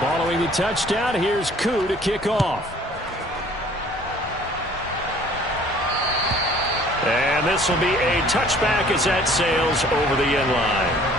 Following the touchdown, here's Koo to kick off. And this will be a touchback as that sails over the end line.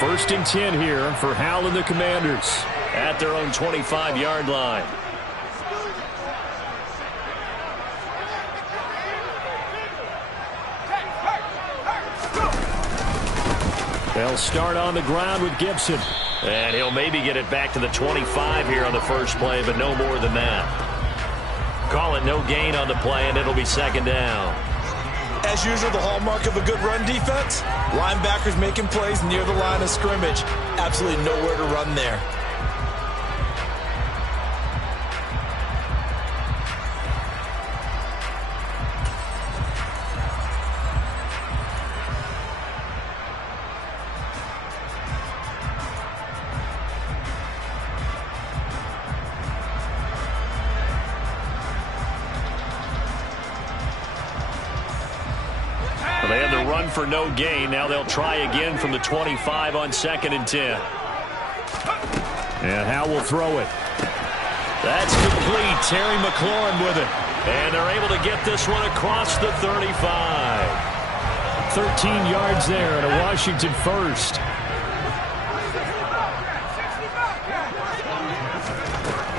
First and 10 here for Howell and the Commanders at their own 25-yard line. They'll start on the ground with Gibson. And he'll maybe get it back to the 25 here on the first play, but no more than that. Call it no gain on the play, and it'll be second down. As usual, the hallmark of a good run defense, linebackers making plays near the line of scrimmage. Absolutely nowhere to run there. They had the run for no gain. Now they'll try again from the 25 on 2nd and 10. And Howell will throw it. That's complete. Terry McLaurin with it. And they're able to get this one across the 35. 13 yards there and a Washington first.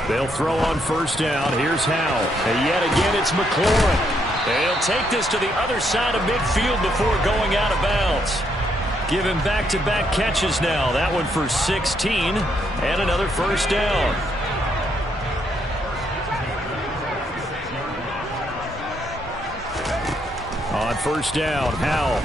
They'll throw on first down. Here's Howell. And yet again, it's McLaurin. They'll take this to the other side of midfield before going out of bounds. Give him back-to-back catches now. That one for 16 and another first down. On first down, Howell.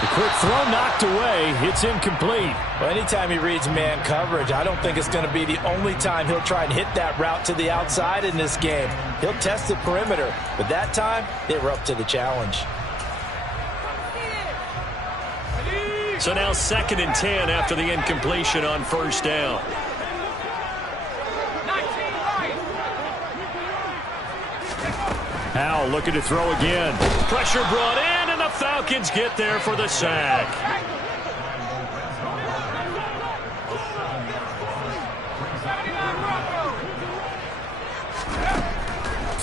The quick throw knocked away. It's incomplete. Well, anytime he reads man coverage, I don't think it's going to be the only time he'll try and hit that route to the outside in this game. He'll test the perimeter, but that time they were up to the challenge. So now 2nd and 10 after the incompletion on first down. Howell looking to throw again. Pressure brought in, and the Falcons get there for the sack.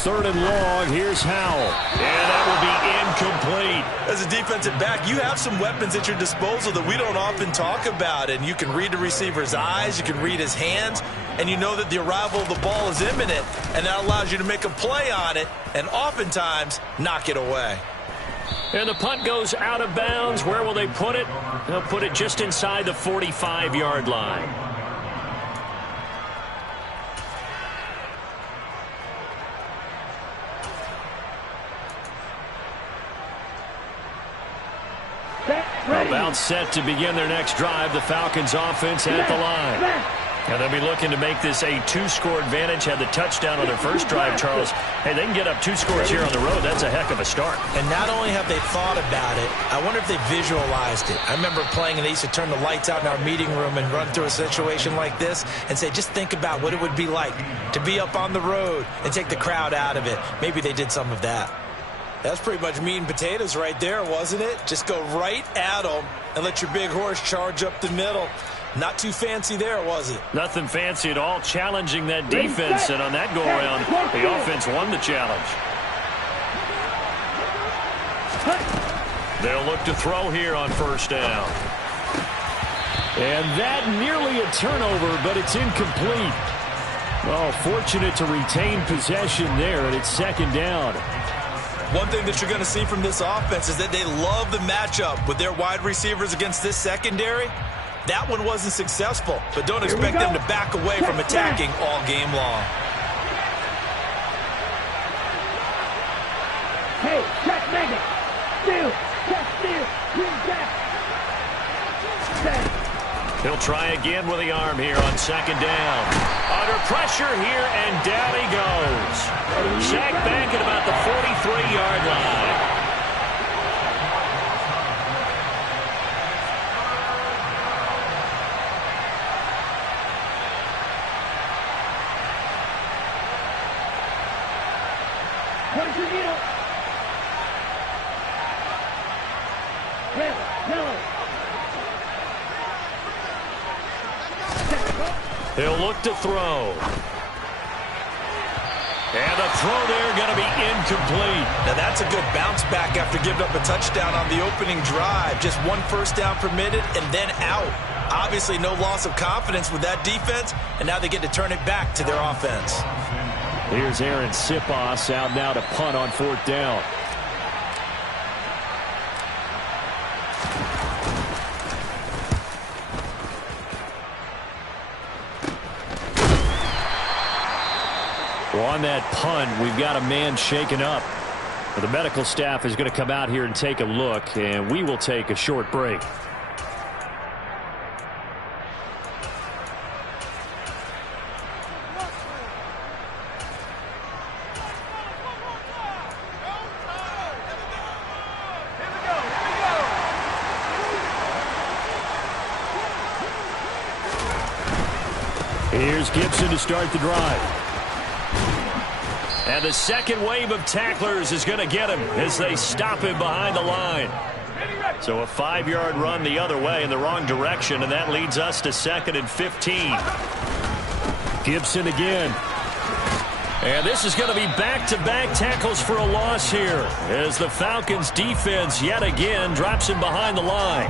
3rd and long. Here's Howell. And that will be incomplete. As a defensive back, you have some weapons at your disposal that we don't often talk about. And you can read the receiver's eyes. You can read his hands. And you know that the arrival of the ball is imminent. And that allows you to make a play on it and oftentimes knock it away. And the punt goes out of bounds. Where will they put it? They'll put it just inside the 45-yard line. About set to begin their next drive. The Falcons offense at the line. And they'll be looking to make this a 2-score advantage. Had the touchdown on their first drive, Charles. Hey, they can get up 2 scores here on the road. That's a heck of a start. And not only have they thought about it, I wonder if they visualized it. I remember playing and they used to turn the lights out in our meeting room and run through a situation like this and say, just think about what it would be like to be up on the road and take the crowd out of it. Maybe they did some of that. That's pretty much meat and potatoes right there, wasn't it? Just go right at them and let your big horse charge up the middle. Not too fancy there, was it? Nothing fancy at all. Challenging that defense, and on that go-around, the offense won the challenge. They'll look to throw here on first down. And that nearly a turnover, but it's incomplete. Oh, fortunate to retain possession there, and it's second down. One thing that you're going to see from this offense is that they love the matchup with their wide receivers against this secondary. That one wasn't successful, but don't expect them to back away from attacking all game long. Hey, check, make it. Steal, check, steal, check. He'll try again with the arm here on second down. Under pressure here, and down he goes. Sacked back at about the 43-yard line. Punch your needle. Red, yellow. He'll look to throw. And the throw there going to be incomplete. Now that's a good bounce back after giving up a touchdown on the opening drive. Just one first down permitted and then out. Obviously no loss of confidence with that defense, and now they get to turn it back to their offense. Here's Aaron Sipos out now to punt on 4th down. Well, on that punt, we've got a man shaken up. The medical staff is going to come out here and take a look, and we will take a short break. Here's Gibson to start the drive. And the second wave of tacklers is going to get him as they stop him behind the line. So a 5-yard run the other way in the wrong direction, and that leads us to 2nd and 15. Gibson again. And this is going to be back-to-back tackles for a loss here as the Falcons defense yet again drops him behind the line.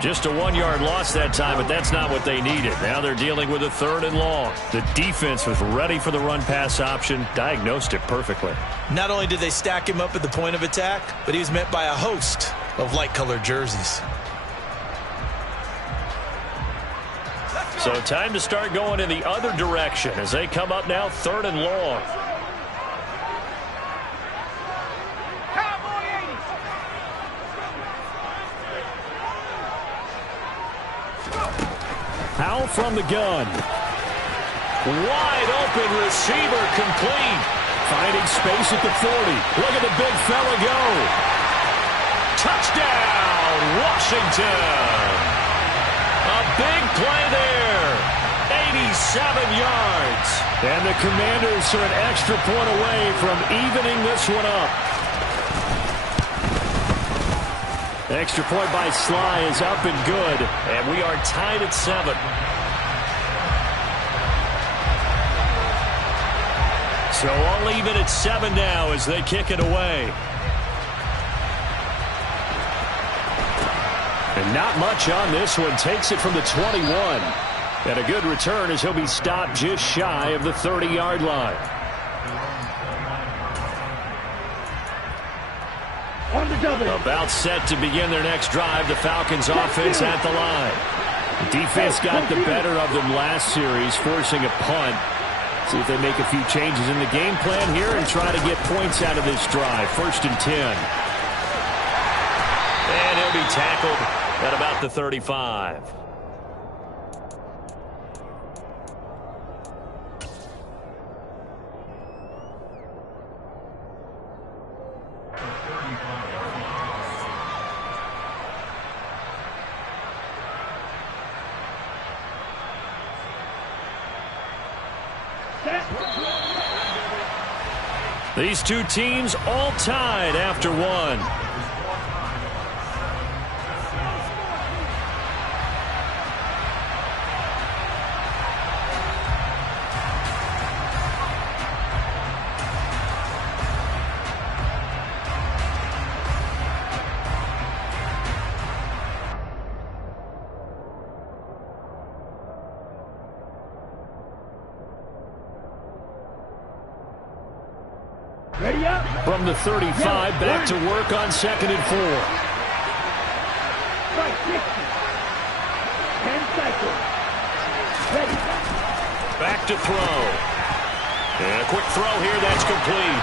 Just a 1-yard loss that time, but that's not what they needed. Now they're dealing with a 3rd and long. The defense was ready for the run-pass option, diagnosed it perfectly. Not only did they stack him up at the point of attack, but he was met by a host of light-colored jerseys. So time to start going in the other direction as they come up now 3rd and long. Howell from the gun. Wide open receiver complete. Finding space at the 40. Look at the big fella go. Touchdown, Washington. A big play there. 87 yards. And the Commanders are an extra point away from evening this one up. Extra point by Sly is up and good, and we are tied at 7. So all even at 7 now as they kick it away. And not much on this one. Takes it from the 21. And a good return as he'll be stopped just shy of the 30-yard line. About set to begin their next drive. The Falcons offense at the line. The defense got the better of them last series, forcing a punt. See if they make a few changes in the game plan here and try to get points out of this drive. 1st and 10. And he'll be tackled at about the 35. These two teams all tied after one. Ready up. From the 35, back to work on 2nd and 4. Strike 60. 10 cycles. Ready. Back to throw. And a quick throw here, that's complete.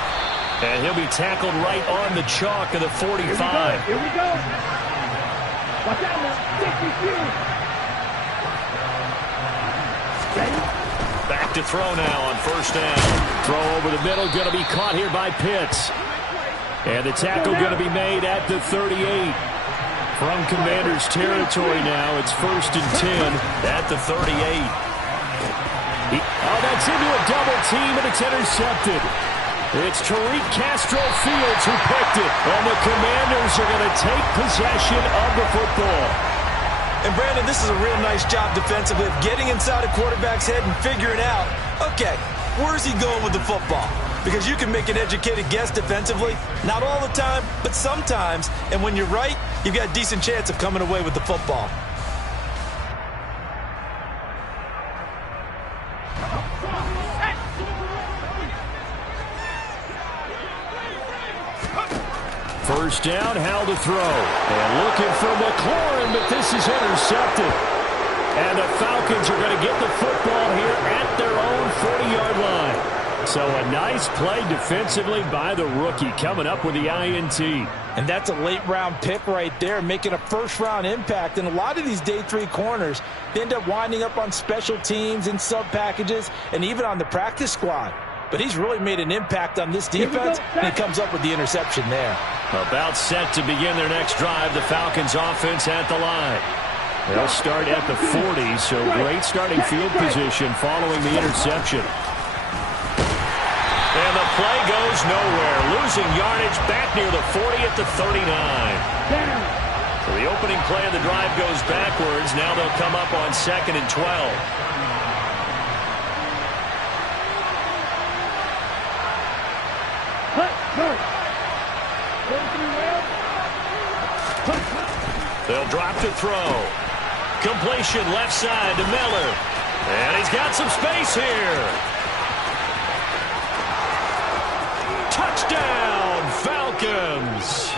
And he'll be tackled right on the chalk of the 45. Here we go. Watch out now. 60 feet. Ready. Back to throw now on 1st down. Throw over the middle, going to be caught here by Pitts. And the tackle going to be made at the 38. From Commanders territory now, it's 1st and 10 at the 38. That's into a double team, and it's intercepted. It's Tariq Castro Fields who picked it, and the Commanders are going to take possession of the football. And Brandon, this is a real nice job defensively of getting inside a quarterback's head and figuring out, okay, where's he going with the football? Because you can make an educated guess defensively, not all the time, but sometimes. And when you're right, you've got a decent chance of coming away with the football. First down, Howell to throw. And looking for McLaurin, but this is intercepted. And the Falcons are going to get the football here at their own 40-yard line. So a nice play defensively by the rookie, coming up with the INT. And that's a late-round pick right there, making a first-round impact. And a lot of these day 3 corners, they end up winding up on special teams and sub-packages and even on the practice squad. But he's really made an impact on this defense, and he comes up with the interception there. About set to begin their next drive, the Falcons offense at the line. They'll start at the 40, so great starting field position following the interception. And the play goes nowhere, losing yardage back near the 40 at the 39. So the opening play of the drive goes backwards. Now they'll come up on 2nd and 12. They'll drop to throw. Completion left side to Miller. And he's got some space here. Touchdown, Falcons.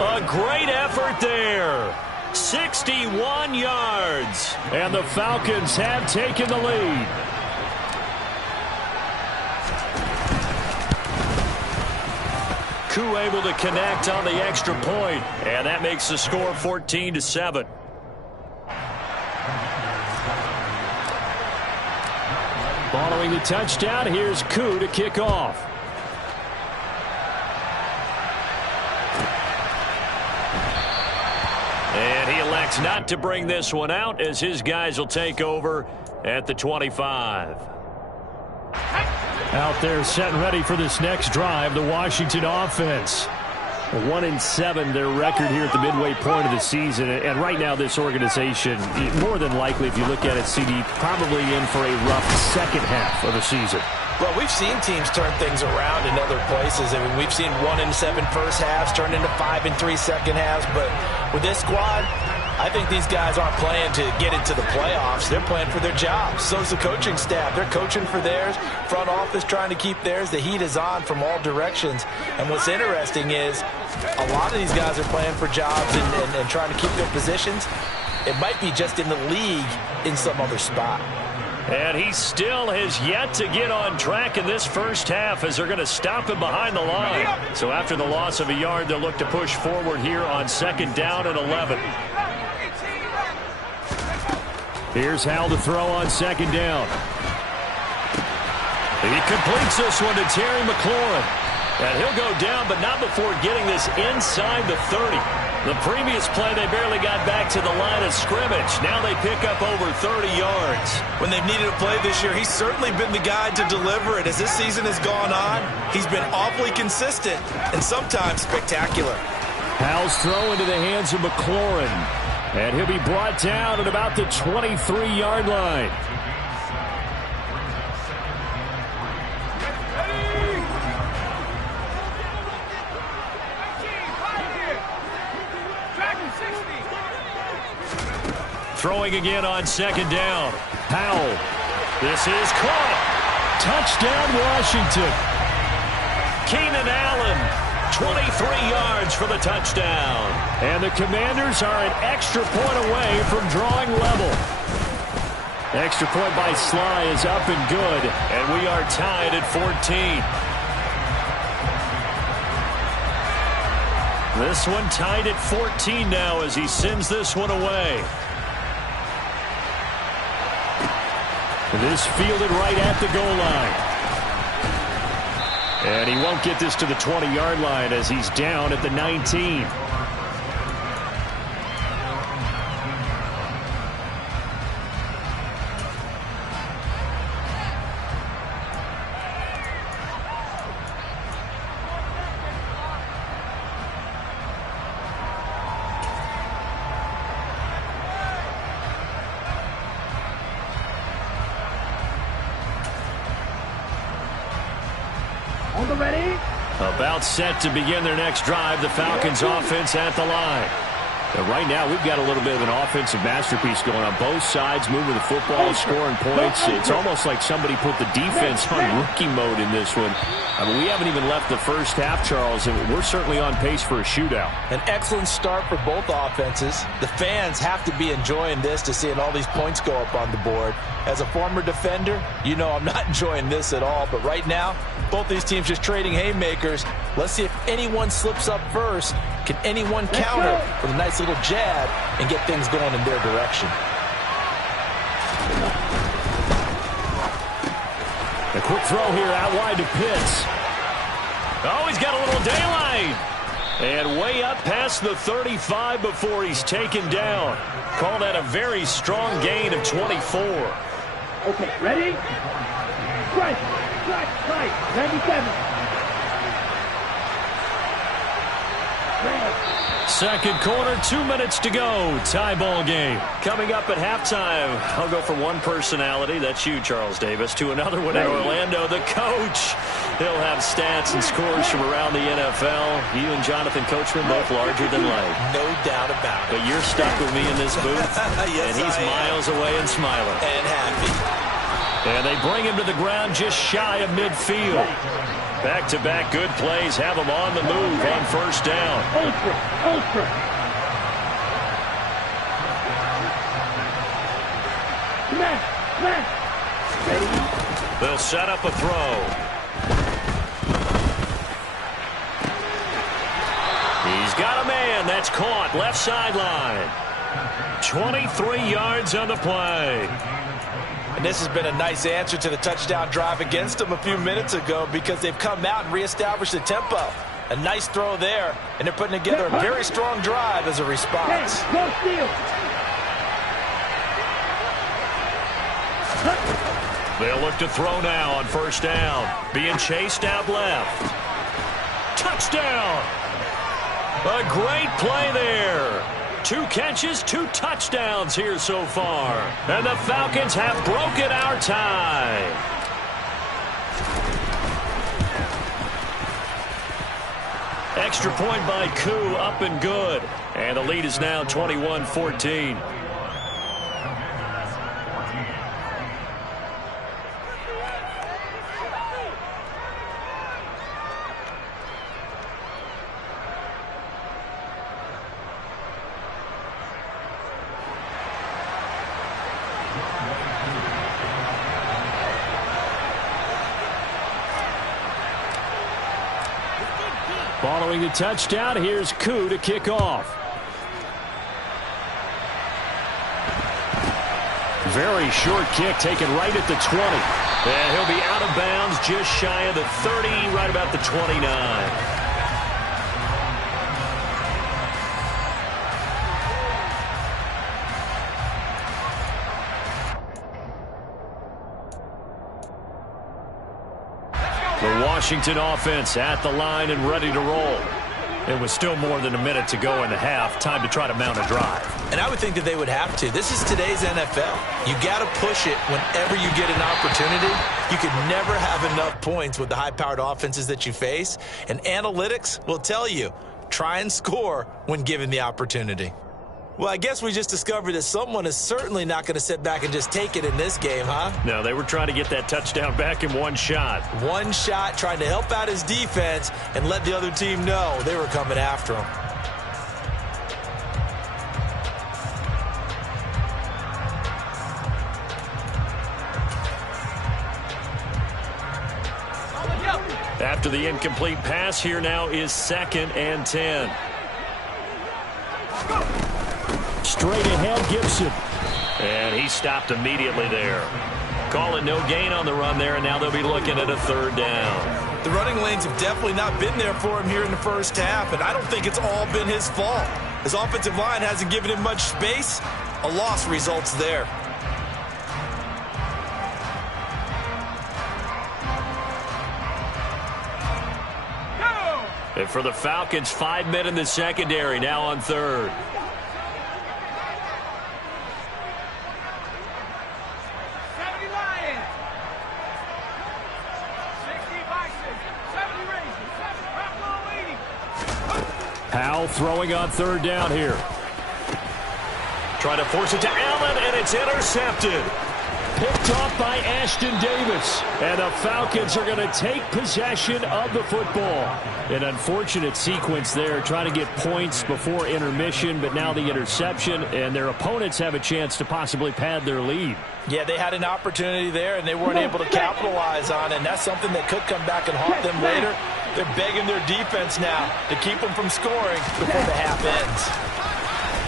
A great effort there. 61 yards. And the Falcons have taken the lead. Koo able to connect on the extra point, and that makes the score 14-7. Following the touchdown, here's Koo to kick off. And he elects not to bring this one out as his guys will take over at the 25. Out there set and ready for this next drive, the Washington offense. 1-7 their record here at the midway point of the season. And right now this organization, more than likely if you look at it, CD, probably in for a rough second half of the season. Well, we've seen teams turn things around in other places. I mean, we've seen 1-7 first halves turn into 5-3 second halves. But with this squad, I think these guys aren't playing to get into the playoffs. They're playing for their jobs. So's the coaching staff. They're coaching for theirs. Front office trying to keep theirs. The heat is on from all directions. And what's interesting is a lot of these guys are playing for jobs and trying to keep their positions. It might be just in the league in some other spot. And he still has yet to get on track in this first half as they're going to stop him behind the line. So after the loss of a yard, they'll look to push forward here on 2nd down and 11. Here's Howell to throw on 2nd down. He completes this one to Terry McLaurin. And he'll go down, but not before getting this inside the 30. The previous play, they barely got back to the line of scrimmage. Now they pick up over 30 yards. When they've needed a play this year, he's certainly been the guy to deliver it. As this season has gone on, he's been awfully consistent and sometimes spectacular. Howell's throw into the hands of McLaurin. And he'll be brought down at about the 23-yard line. Throwing again on 2nd down. Howell. This is caught. Touchdown, Washington. Keenan Allen, 23 yards for the touchdown. And the Commanders are an extra point away from drawing level. Extra point by Sly is up and good, and we are tied at 14. This one tied at 14 now as he sends this one away. This fielded right at the goal line. And he won't get this to the 20-yard line as he's down at the 19. About set to begin their next drive. The Falcons offense at the line. And right now, we've got a little bit of an offensive masterpiece going on. Both sides moving the football, scoring points. It's almost like somebody put the defense on rookie mode in this one. I mean, we haven't even left the first half, Charles, and we're certainly on pace for a shootout. An excellent start for both offenses. The fans have to be enjoying this to seeing all these points go up on the board. As a former defender, you know I'm not enjoying this at all. But right now, both these teams just trading haymakers. Let's see if anyone slips up first. Can anyone counter with a nice little jab and get things going in their direction? A quick throw here out wide to Pitts. Oh, he's got a little daylight. And way up past the 35 before he's taken down. Called that a very strong gain of 24. Okay, ready? Strike, strike, strike, 97. Second quarter, 2 minutes to go. Tie ball game. Coming up at halftime, I'll go from one personality, that's you, Charles Davis, to another one in Orlando, the coach. He'll have stats and scores from around the NFL. You and Jonathan Coachman both larger than life. No doubt about it. But you're stuck with me in this booth, yes, and he's miles away and smiling. And happy. And they bring him to the ground just shy of midfield. Back-to-back good plays have him on the move on first down. Ultra, ultra. Smash, smash. Ready? They'll set up a throw. He's got a man. That's caught. Left sideline. 23 yards on the play. And this has been a nice answer to the touchdown drive against them a few minutes ago because they've come out and reestablished the tempo. A nice throw there, and they're putting together a very strong drive as a response. Hey, go steal. They'll look to throw now on first down. Being chased out left. Touchdown! A great play there. 2 catches, 2 touchdowns here so far. And the Falcons have broken our tie. Extra point by Koo, up and good. And the lead is now 21-14. Following the touchdown, here's Koo to kick off. Very short kick taken right at the 20. And he'll be out of bounds just shy of the 30, right about the 29. The Washington offense at the line and ready to roll. It was still more than a minute to go in the half. Time to try to mount a drive. And I would think that they would have to. This is today's NFL. You got to push it whenever you get an opportunity. You could never have enough points with the high-powered offenses that you face. And analytics will tell you, try and score when given the opportunity. Well, I guess we just discovered that someone is certainly not going to sit back and just take it in this game, huh? No, they were trying to get that touchdown back in one shot. One shot, trying to help out his defense and let the other team know they were coming after him. After the incomplete pass, here now is 2nd and 10. Straight ahead, Gibson. And he stopped immediately there. Calling no gain on the run there, and now they'll be looking at a 3rd down. The running lanes have definitely not been there for him here in the first half, and I don't think it's all been his fault. His offensive line hasn't given him much space. A loss results there. And for the Falcons, 5 men in the secondary, now on 3rd. Howell throwing on third down here. Trying to force it to Allen, and it's intercepted. Picked off by Ashton Davis. And the Falcons are going to take possession of the football. An unfortunate sequence there, trying to get points before intermission, but now the interception, and their opponents have a chance to possibly pad their lead. Yeah, they had an opportunity there, and they weren't able to capitalize on it, and that's something that could come back and haunt them later. They're begging their defense now to keep them from scoring before the half ends.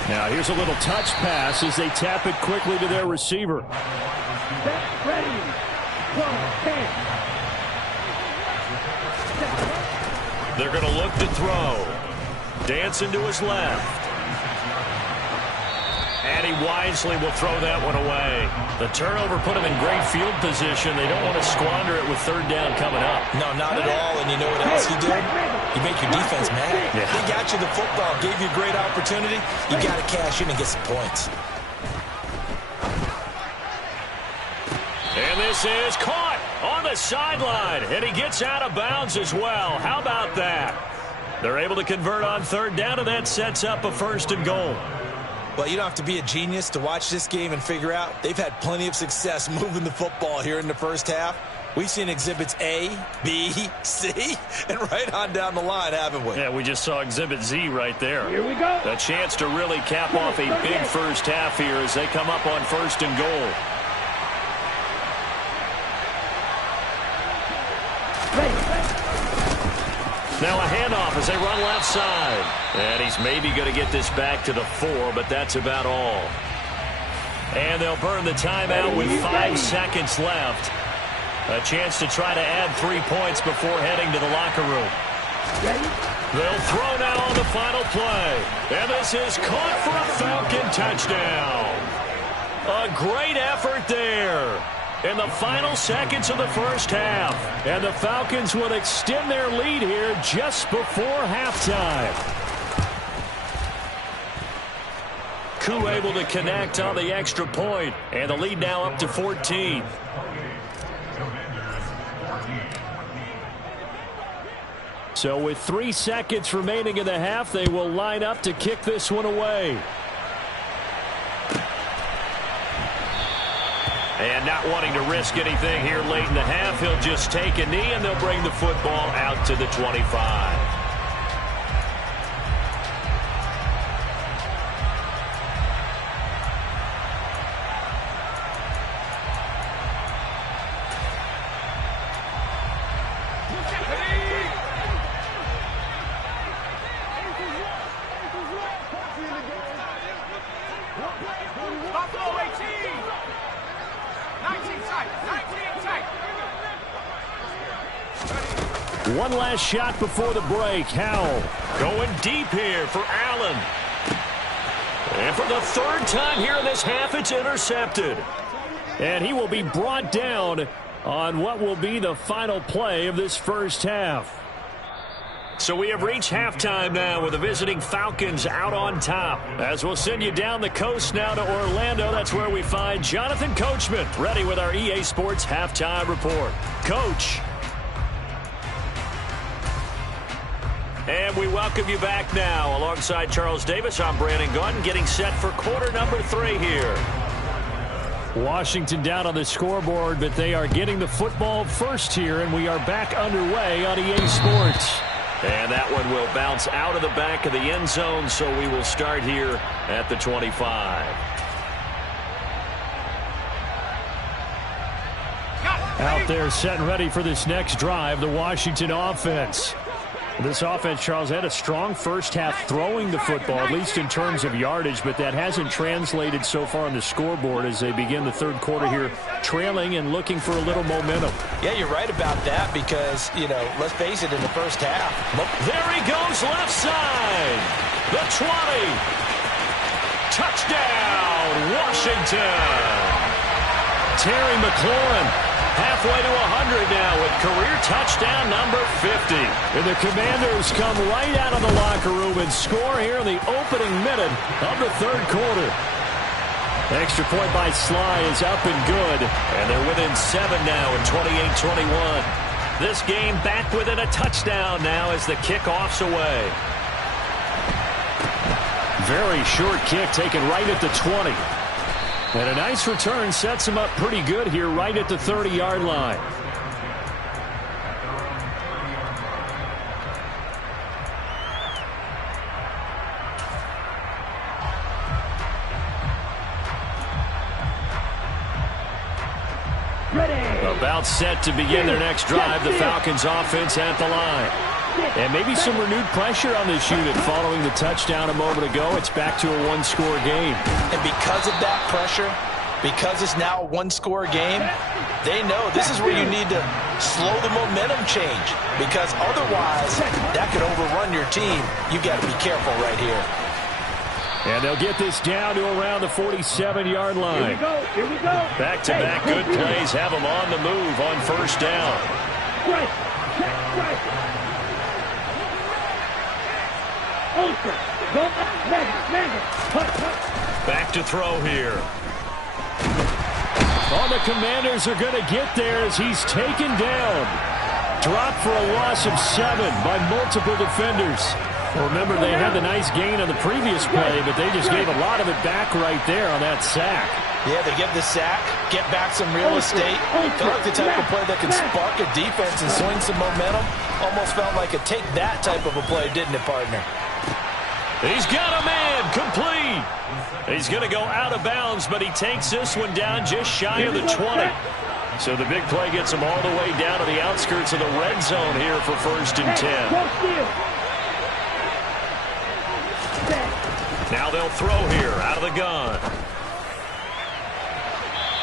Now here's a little touch pass as they tap it quickly to their receiver. Set, ready, 10. They're going to look to throw. Dancing to his left. And he wisely will throw that one away. The turnover put him in great field position. They don't want to squander it with third down coming up. No, not at all. And you know what else you do? You make your defense mad. Yeah. They got you the football, gave you a great opportunity. You got to cash in and get some points. And this is caught on the sideline. And he gets out of bounds as well. How about that? They're able to convert on third down, and that sets up a 1st and goal. Well, you don't have to be a genius to watch this game and figure out they've had plenty of success moving the football here in the first half. We've seen exhibits A, B, C, and right on down the line, haven't we? Yeah, we just saw exhibit Z right there. Here we go. A chance to really cap off a big first half here as they come up on 1st and goal. Now a handoff as they run left side. And he's maybe going to get this back to the 4, but that's about all. And they'll burn the timeout with 5 seconds left. A chance to try to add 3 points before heading to the locker room. They'll throw now on the final play. And this is caught for a Falcon touchdown. A great effort there in the final seconds of the first half. And the Falcons will extend their lead here just before halftime. Koo able to connect on the extra point, and the lead now up to 14. So with 3 seconds remaining in the half, they will line up to kick this one away. And not wanting to risk anything here late in the half, he'll just take a knee, and they'll bring the football out to the 25. One last shot before the break. Howell going deep here for Allen. And for the 3rd time here in this half, it's intercepted. And he will be brought down on what will be the final play of this first half. So we have reached halftime now with the visiting Falcons out on top. As we'll send you down the coast now to Orlando, that's where we find Jonathan Coachman ready with our EA Sports halftime report. Coach. And we welcome you back now. Alongside Charles Davis, I'm Brandon Gaudin, getting set for quarter number 3 here. Washington down on the scoreboard, but they are getting the football first here, and we are back underway on EA Sports. And that one will bounce out of the back of the end zone, so we will start here at the 25. Out there set and ready for this next drive, the Washington offense. This offense, Charles, had a strong first half throwing the football, at least in terms of yardage, but that hasn't translated so far on the scoreboard as they begin the 3rd quarter here, trailing and looking for a little momentum. Yeah, you're right about that because, you know, let's face it, in the first half. There he goes, left side. The 20. Touchdown, Washington. Terry McLaurin. Halfway to 100 now with career touchdown number 50. And the Commanders come right out of the locker room and score here in the opening minute of the 3rd quarter. Extra point by Sly is up and good. And they're within 7 now at 28-21. This game back within a touchdown now as the kickoff's away. very short kick taken right at the 20. And a nice return sets him up pretty good here right at the 30-yard line. About set to begin their next drive, the Falcons offense at the line. And maybe some renewed pressure on this unit following the touchdown a moment ago. It's back to a one-score game. And because of that pressure, because it's now a one-score game, they know this is where you need to slow the momentum change. Because otherwise, that could overrun your team. You've got to be careful right here. And they'll get this down to around the 47-yard line. Here we go. Back-to-back good plays have them on the move on first down. Back to throw here. All the Commanders are going to get there as he's taken down. Dropped for a loss of 7 by multiple defenders. Well, remember, they had the nice gain on the previous play, but they just gave a lot of it back right there on that sack. Yeah, they get the sack, get back some real estate. Felt like the type of play that can spark a defense and swing some momentum. Almost felt like a take that type of a play, didn't it, partner? He's got a man, complete. He's going to go out of bounds, but he takes this one down just shy of the 20. So the big play gets him all the way down to the outskirts of the red zone here for 1st and 10. Now they'll throw here out of the gun.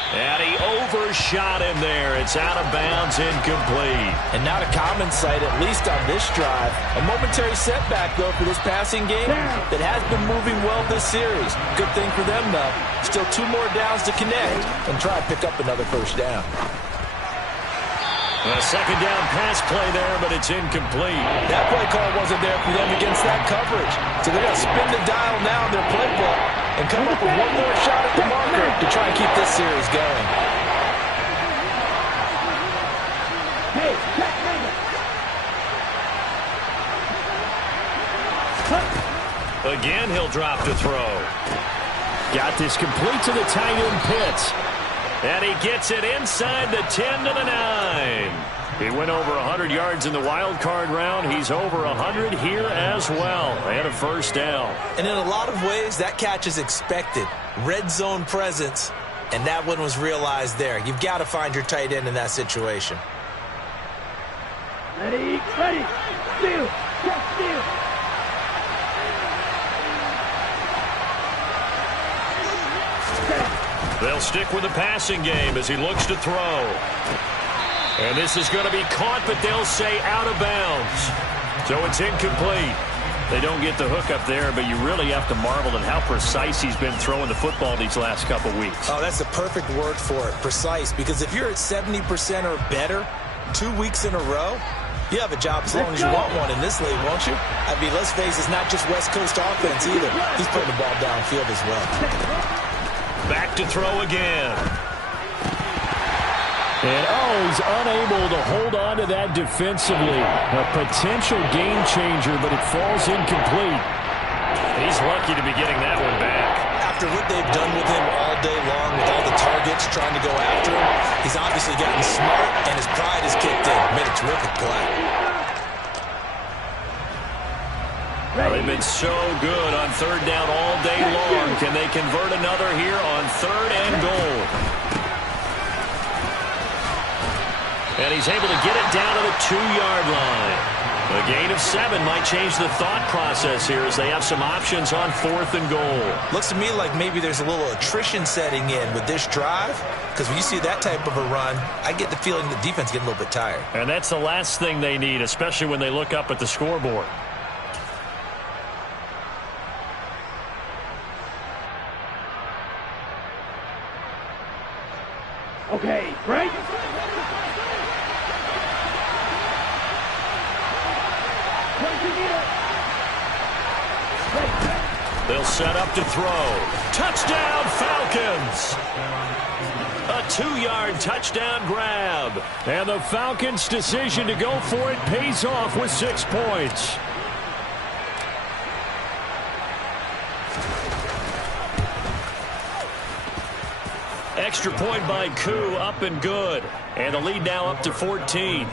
And he overshot him there. It's out of bounds, incomplete. And not a common sight, at least on this drive. A momentary setback, though, for this passing game that has been moving well this series. Good thing for them, though. Still 2 more downs to connect and try to pick up another first down. A second down pass play there, but it's incomplete. That play call wasn't there for them against that coverage. So they're going to spin the dial now in their playbook and come up with one more shot at the marker to try and keep this series going. Again, he'll drop to throw. Got this complete to the tight end Pitts. And he gets it inside the 10 to the 9. He went over 100 yards in the wild card round. He's over 100 here as well. And a first down. And in a lot of ways, that catch is expected. Red zone presence, and that one was realized there. You've got to find your tight end in that situation. Ready, steal, just steal. They'll stick with the passing game as he looks to throw. And this is going to be caught, but they'll say out of bounds. So it's incomplete. They don't get the hook up there, but you really have to marvel at how precise he's been throwing the football these last couple weeks. Oh, that's the perfect word for it, precise. Because if you're at 70% or better 2 weeks in a row, you have a job as long as you want one in this league, won't you? I mean, let's face it, it's not just West Coast offense either. He's putting the ball downfield as well. Back to throw again. And he's unable to hold on to that defensively. A potential game changer, but it falls incomplete. He's lucky to be getting that one back. After what they've done with him all day long, with all the targets trying to go after him, he's obviously gotten smart, and his pride is kicked in. Made a terrific play. They've been so good on third down all day long. Can they convert another here on 3rd and goal? And he's able to get it down to the 2-yard line. A gain of 7 might change the thought process here as they have some options on 4th and goal. Looks to me like maybe there's a little attrition setting in with this drive, because when you see that type of a run, I get the feeling the defense getting a little bit tired. And that's the last thing they need, especially when they look up at the scoreboard. Okay, break. They'll set up to throw. Touchdown, Falcons! A 2-yard touchdown grab. And the Falcons' decision to go for it pays off with 6 points. Extra point by Koo, up and good. And the lead now up to 14.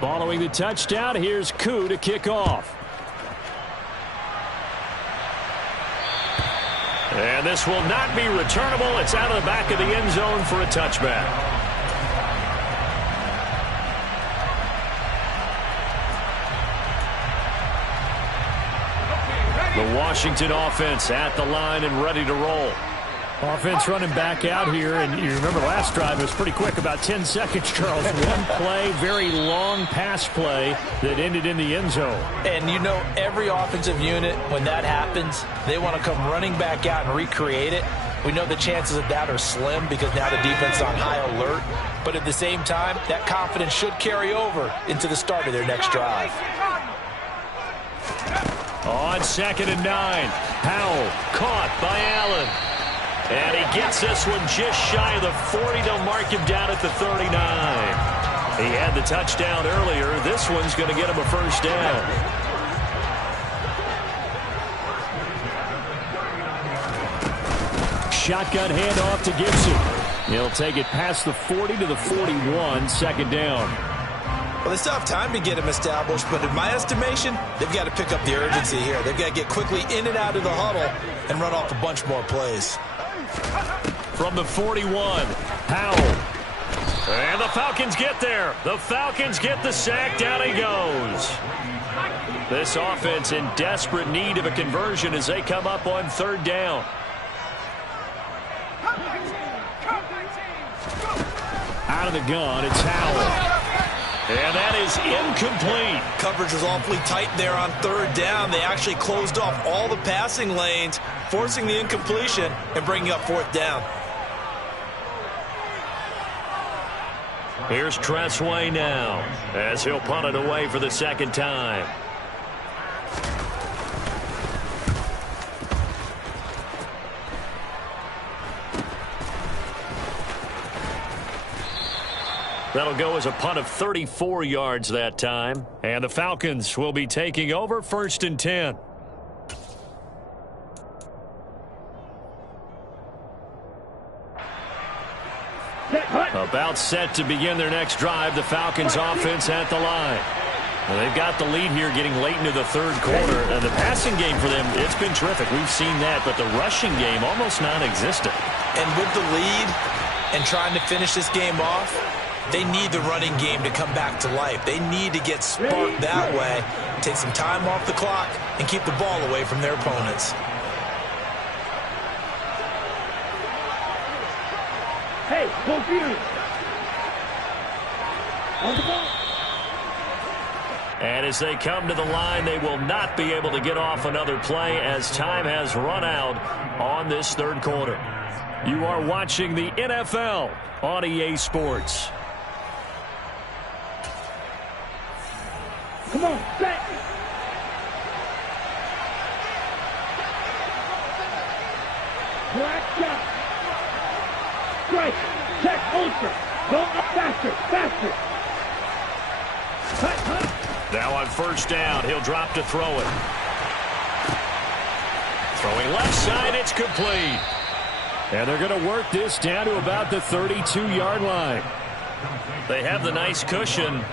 Following the touchdown, here's Koo to kick off. And this will not be returnable. It's out of the back of the end zone for a touchback. The Washington offense at the line and ready to roll. Offense running back out here, and you remember last drive it was pretty quick, about 10 seconds, Charles. One play, very long pass play that ended in the end zone. And you know every offensive unit, when that happens, they want to come running back out and recreate it. We know the chances of that are slim because now the defense is on high alert. But at the same time, that confidence should carry over into the start of their next drive. On 2nd and 9, Howell caught by Allen. And he gets this one just shy of the 40. They'll mark him down at the 39. He had the touchdown earlier. This one's going to get him a first down. Shotgun handoff to Gibson. He'll take it past the 40 to the 41, 2nd down. Well, they still have time to get him established, but in my estimation, they've got to pick up the urgency here. They've got to get quickly in and out of the huddle and run off a bunch more plays. From the 41, Howell. And the Falcons get there. The Falcons get the sack. Down he goes. This offense in desperate need of a conversion as they come up on 3rd down. Out of the gun, it's Howell. And that is incomplete. Coverage was awfully tight there on 3rd down. They actually closed off all the passing lanes, forcing the incompletion and bringing up 4th down. Here's Tressway now as he'll punt it away for the 2nd time. That'll go as a punt of 34 yards that time. And the Falcons will be taking over 1st and 10. About set to begin their next drive. The Falcons offense at the line. Well, they've got the lead here getting late into the 3rd quarter. And the passing game for them, it's been terrific. We've seen that. But the rushing game almost non-existent. And with the lead and trying to finish this game off, they need the running game to come back to life. They need to get sparked that way, take some time off the clock, and keep the ball away from their opponents. Hey, both you. On the ball. And as they come to the line, they will not be able to get off another play as time has run out on this 3rd quarter. You are watching the NFL on EA Sports. Come on, back. Black shot. Strike. Check. Ultra. Go up faster. Faster. Cut. Now on 1st down, he'll drop to throw it. Throwing left side, it's complete. And they're going to work this down to about the 32-yard line. They have the nice cushion.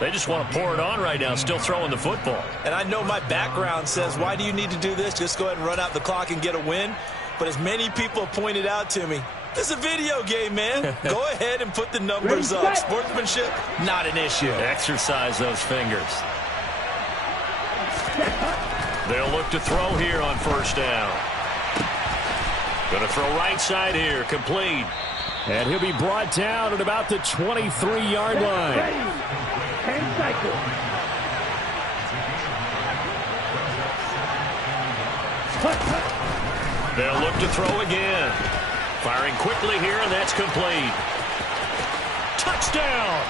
They just want to pour it on right now, still throwing the football. And I know my background says, why do you need to do this? Just go ahead and run out the clock and get a win. But as many people have pointed out to me, this is a video game, man. Go ahead and put the numbers up. Sportsmanship, not an issue. Exercise those fingers. They'll look to throw here on 1st down. Going to throw right side here, complete. And he'll be brought down at about the 23-yard line. And cycle. They'll look to throw again. Firing quickly here, and that's complete. Touchdown!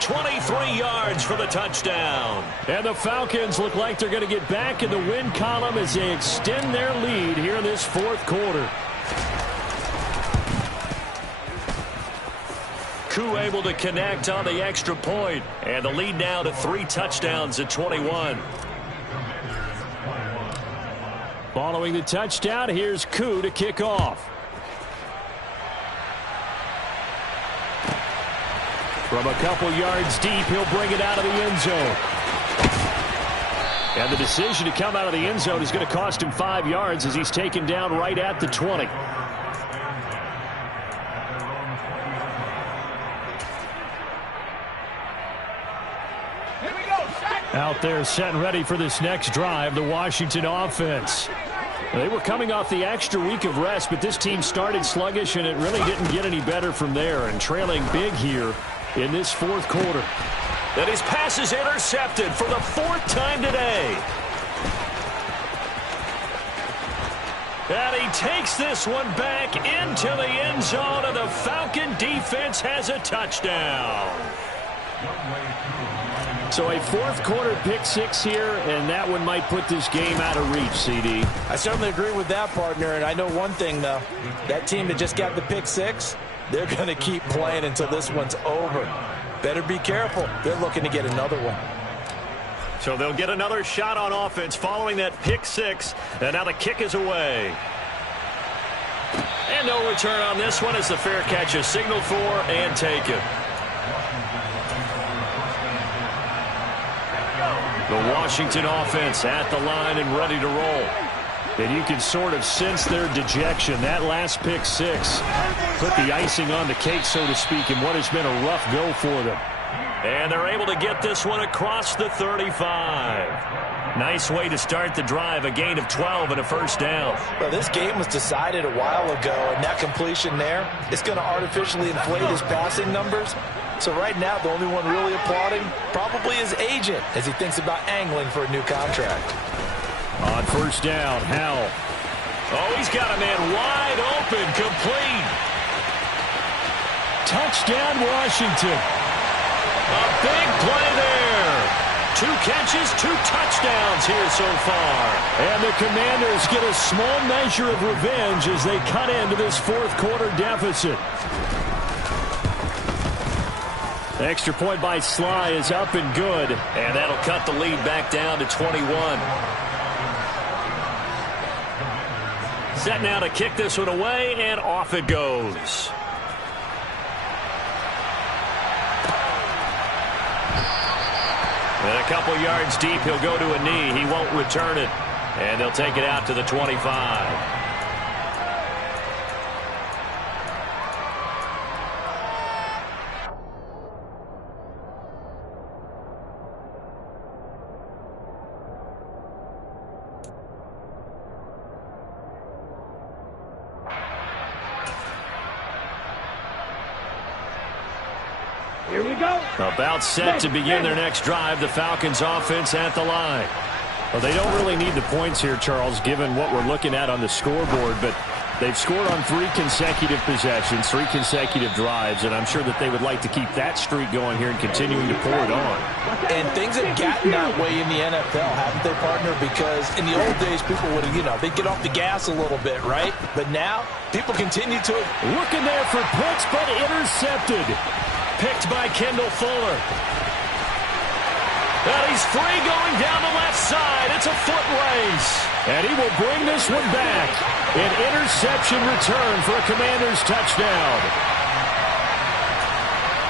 23 yards for the touchdown. And the Falcons look like they're going to get back in the win column as they extend their lead here in this 4th quarter. Koo able to connect on the extra point, and the lead now to 3 touchdowns at 21. Following the touchdown, here's Koo to kick off. From a couple yards deep, he'll bring it out of the end zone. And the decision to come out of the end zone is going to cost him 5 yards as he's taken down right at the 20. Out there set and ready for this next drive, the Washington offense. They were coming off the extra week of rest, but this team started sluggish, and it really didn't get any better from there, and trailing big here in this fourth quarter. And his pass is intercepted for the 4th time today. And he takes this one back into the end zone, and the Falcon defense has a touchdown. So a fourth quarter pick six here, and that one might put this game out of reach, CD. I certainly agree with that, partner, and I know one thing, though. That team that just got the pick six, they're going to keep playing until this one's over. Better be careful. They're looking to get another one. So they'll get another shot on offense following that pick six, and now the kick is away. And no return on this one as the fair catch is signaled for and taken. The Washington offense at the line and ready to roll. And you can sort of sense their dejection. That last pick six put the icing on the cake, so to speak, in what has been a rough go for them. And they're able to get this one across the 35. Nice way to start the drive, a gain of 12 and a first down. Well, this game was decided a while ago, and that completion there is going to artificially inflate his passing numbers. So right now, the only one really applauding probably his agent as he thinks about angling for a new contract. On first down, Howell. Oh, he's got a man wide open, complete. Touchdown, Washington. A big play there. 2 catches, 2 touchdowns here so far. And the Commanders get a small measure of revenge as they cut into this fourth quarter deficit. The extra point by Sly is up and good. And that'll cut the lead back down to 21. Set now to kick this one away, and off it goes. And a couple yards deep, he'll go to a knee. He won't return it. And they'll take it out to the 25. Here we go. About set to begin their next drive, the Falcons offense at the line. Well, they don't really need the points here, Charles, given what we're looking at on the scoreboard, but they've scored on 3 consecutive possessions, 3 consecutive drives, and I'm sure that they would like to keep that streak going here and continuing to pour it on. And things have gotten that way in the NFL, haven't they, partner? Because in the old days, people would, they'd get off the gas a little bit, right? But now, people continue to. Looking there for puts, but intercepted. Picked by Kendall Fuller. Well, he's free going down the left side. It's a foot race. And he will bring this one back. An interception return for a Commanders touchdown.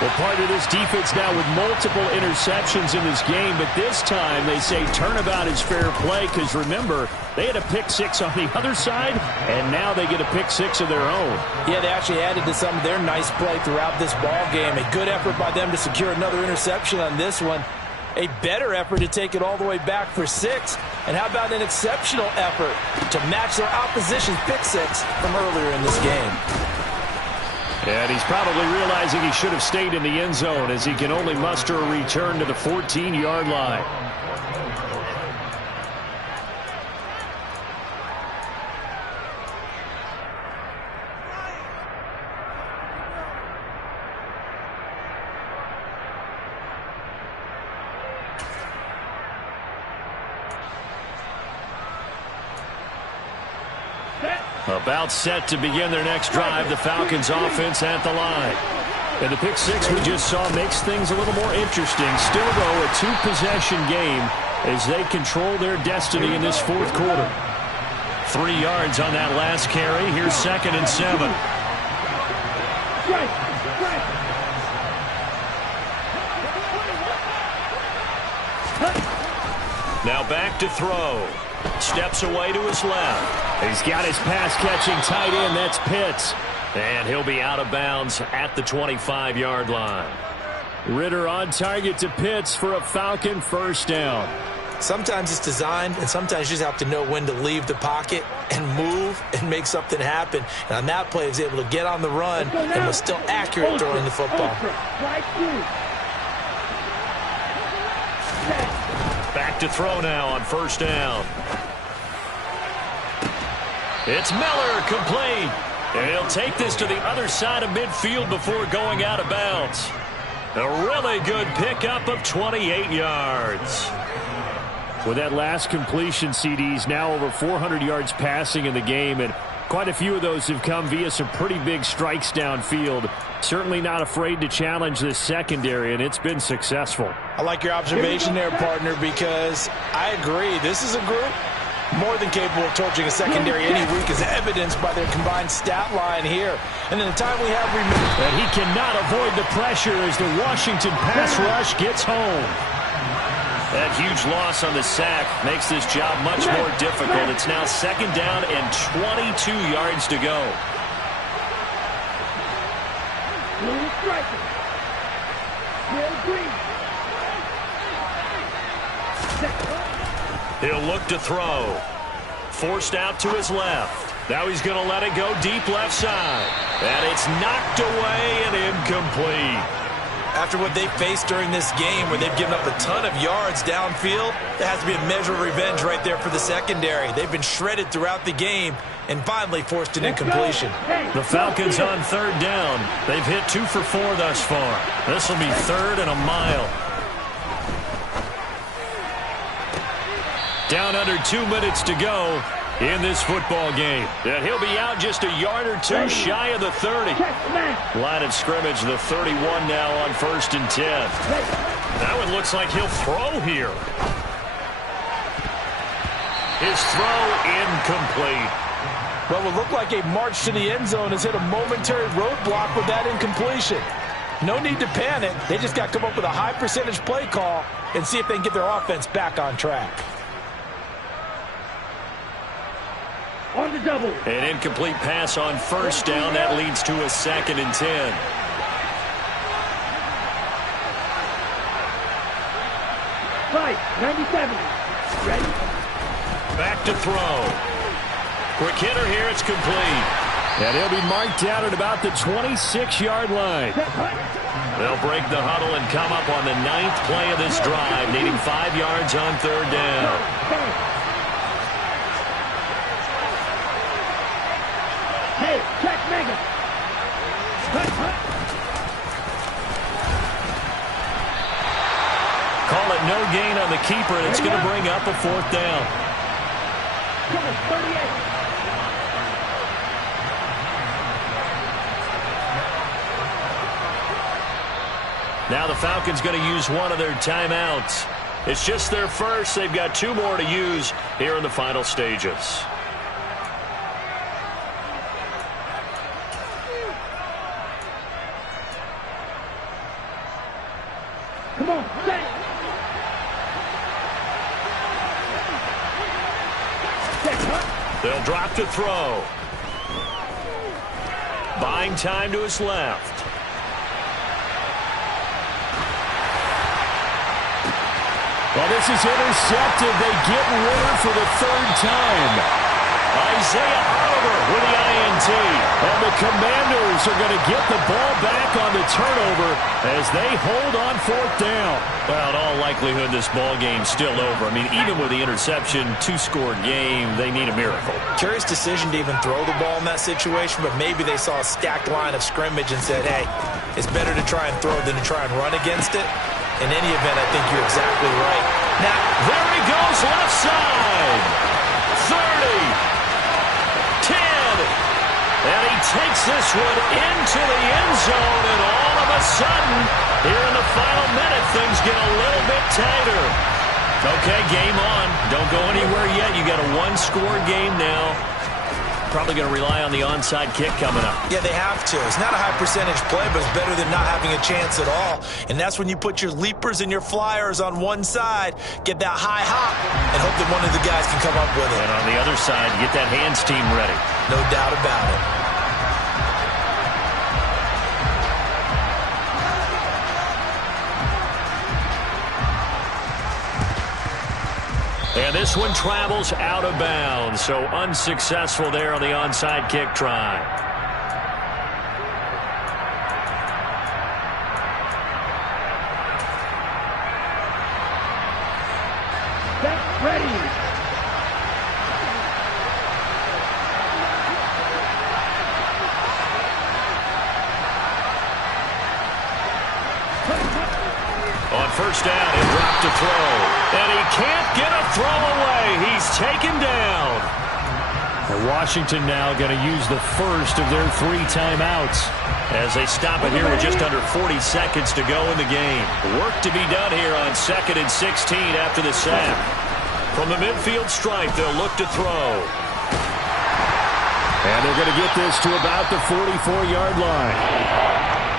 Well, part of this defense now with multiple interceptions in this game, but this time they say turnabout is fair play because, remember, they had a pick six on the other side, and now they get a pick six of their own. Yeah, they actually added to some of their nice play throughout this ball game. A good effort by them to secure another interception on this one. A better effort to take it all the way back for 6. And how about an exceptional effort to match their opposition's pick six from earlier in this game? And he's probably realizing he should have stayed in the end zone as he can only muster a return to the 14-yard line. About set to begin their next drive, the Falcons offense at the line. And the pick six we just saw makes things a little more interesting. Still, though, a 2-possession game as they control their destiny in this fourth quarter. 3 yards on that last carry. Here's 2nd and 7. Now back to throw. Steps away to his left. He's got his pass-catching tight end. That's Pitts. And he'll be out of bounds at the 25-yard line. Ritter on target to Pitts for a Falcon first down. Sometimes it's designed, and sometimes you just have to know when to leave the pocket and move and make something happen. And on that play, he was able to get on the run and was still accurate throwing the football. Back to throw now on first down. It's Miller, complete. And he'll take this to the other side of midfield before going out of bounds. A really good pickup of 28 yards. With that last completion, CD's now over 400 yards passing in the game, and quite a few of those have come via some pretty big strikes downfield. Certainly not afraid to challenge this secondary, and it's been successful. I like your observation there, partner, because I agree. This is a group more than capable of torching a secondary any week, as evidenced by their combined stat line here. And in the time we have remaining. And he cannot avoid the pressure as the Washington pass rush gets home. That huge loss on the sack makes this job much more difficult. It's now 2nd down and 22 yards to go. He'll look to throw. Forced out to his left. Now he's going to let it go deep left side. And it's knocked away and incomplete. After what they faced during this game, where they've given up a ton of yards downfield, there has to be a measure of revenge right there for the secondary. They've been shredded throughout the game and finally forced an incompletion. The Falcons on 3rd down. They've hit 2 for 4 thus far. This will be 3rd and a mile. Down under 2 minutes to go in this football game. And he'll be out just a yard or 2 shy of the 30. Line of scrimmage, the 31 now on 1st and 10. That one looks like he'll throw here. His throw incomplete. Well, it looked like a march to the end zone has hit a momentary roadblock with that incompletion. No need to panic. They just got to come up with a high percentage play call and see if they can get their offense back on track. On the double. An incomplete pass on first down. That leads to a 2nd and 10. Right, 97. Ready? Back to throw. Quick hitter here. It's complete. And he'll be marked out at about the 26-yard line. They'll break the huddle and come up on the 9th play of this drive, needing 5 yards on 3rd down. Hey, check Mega. Call it no gain on the keeper, and it's going to bring up a 4th down. Come on, 38. Now the Falcons going to use one of their timeouts. It's just their first. They've got 2 more to use here in the final stages. Come on, set. They'll drop to throw. Buying time to his left. Well, this is intercepted. They get Ritter for the 3rd time. Isaiah Oliver with the INT. And the Commanders are going to get the ball back on the turnover as they hold on 4th down. Well, in all likelihood, this ball game's still over. I mean, even with the interception, 2-score game, they need a miracle. Curious decision to even throw the ball in that situation, but maybe they saw a stacked line of scrimmage and said, hey, it's better to try and throw than to try and run against it. In any event, I think you're exactly right. Now, there he goes, left side. 30. 10. And he takes this one into the end zone, and all of a sudden, here in the final minute, things get a little bit tighter. Okay, game on. Don't go anywhere yet. You got a one-score game now. Probably going to rely on the onside kick coming up. Yeah, they have to. It's not a high percentage play, but it's better than not having a chance at all. And that's when you put your leapers and your flyers on one side, get that high hop, and hope that one of the guys can come up with it. And on the other side, get that hands team ready. No doubt about it. And this one travels out of bounds, so unsuccessful there on the onside kick try. Get ready. On first down, he'll drop to throw. And he can't get a throw away. He's taken down. And Washington now going to use the first of their 3 timeouts as they stop it here with just under 40 seconds to go in the game. Work to be done here on 2nd and 16 after the sack. From the midfield stripe, they'll look to throw. And they're going to get this to about the 44-yard line.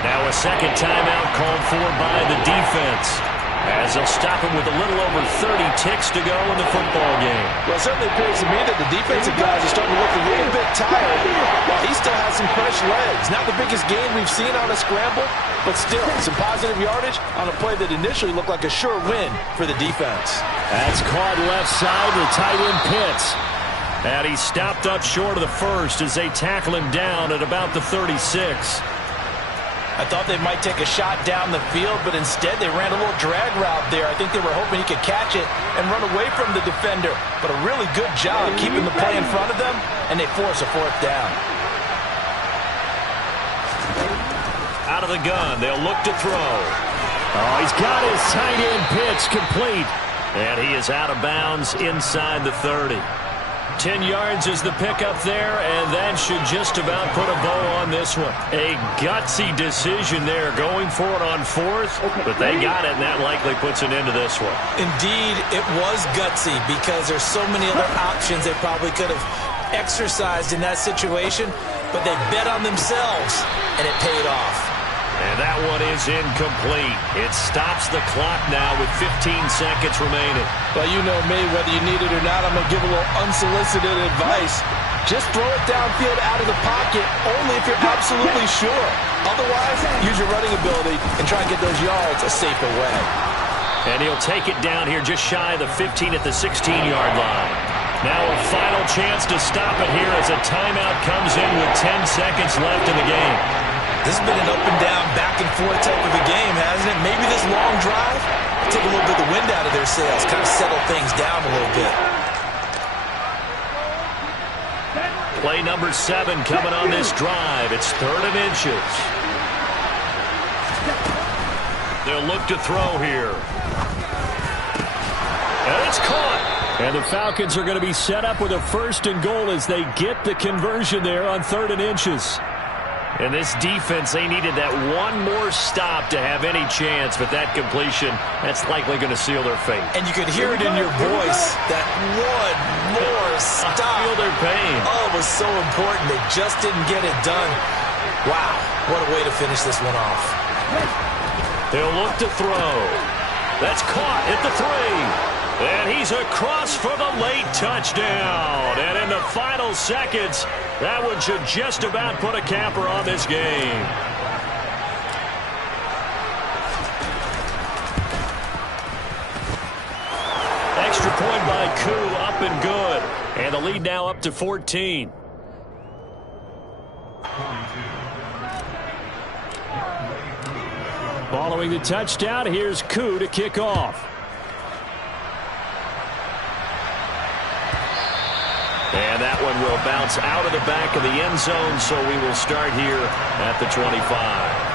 Now a second timeout called for by the defense, as they'll stop him with a little over 30 ticks to go in the football game. Well, it certainly appears to me that the defensive guys are starting to look a little bit tired, while he still has some fresh legs. Not the biggest gain we've seen on a scramble, but still some positive yardage on a play that initially looked like a sure win for the defense. That's caught left side with tight end Pitts. And he stopped up short of the first as they tackle him down at about the 36. I thought they might take a shot down the field, but instead they ran a little drag route there. I think they were hoping he could catch it and run away from the defender. But a really good job keeping the play in front of them, and they force a 4th down. Out of the gun, they'll look to throw. Oh, he's got his tight end Pitts complete. And he is out of bounds inside the 30. 10 yards is the pickup there, and that should just about put a bow on this one. A gutsy decision there going for it on 4th, but they got it, and that likely puts an end to this one. Indeed, it was gutsy because there's so many other options they probably could have exercised in that situation, but they bet on themselves, and it paid off. And that one is incomplete. It stops the clock now with 15 seconds remaining. Well, you know me, whether you need it or not, I'm going to give a little unsolicited advice. Just throw it downfield out of the pocket only if you're absolutely sure. Otherwise, use your running ability and try and get those yards a safer way. And he'll take it down here just shy of the 15 at the 16-yard line. Now a final chance to stop it here as a timeout comes in with 10 seconds left in the game. This has been an up-and-down, back-and-forth type of a game, hasn't it? Maybe this long drive take a little bit of the wind out of their sails, kind of settle things down a little bit. Play number 7 coming on this drive. It's 3rd and inches. They'll look to throw here. And it's caught. And the Falcons are going to be set up with a 1st and goal as they get the conversion there on 3rd and inches. And this defense, they needed that one more stop to have any chance, but that completion, that's likely going to seal their fate. And you could hear it in your voice, that one more stop. I feel their pain. Oh, it was so important. They just didn't get it done. Wow, what a way to finish this one off. They'll look to throw. That's caught at the 3. And he's across for the late touchdown. And in the final seconds, that one should just about put a capper on this game. Extra point by Koo, up and good. And the lead now up to 14. Following the touchdown, here's Koo to kick off. And that one will bounce out of the back of the end zone, so we will start here at the 25.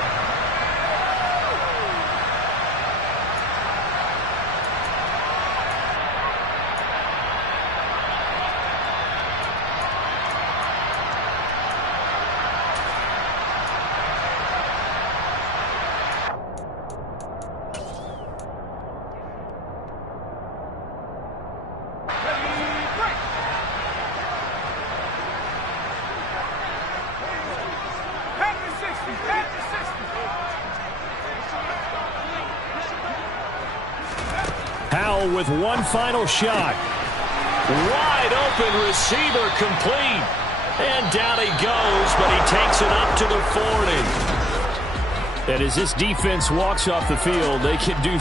battle with one final shot. Wide open receiver complete. And down he goes, but he takes it up to the 40. And as this defense walks off the field, they can do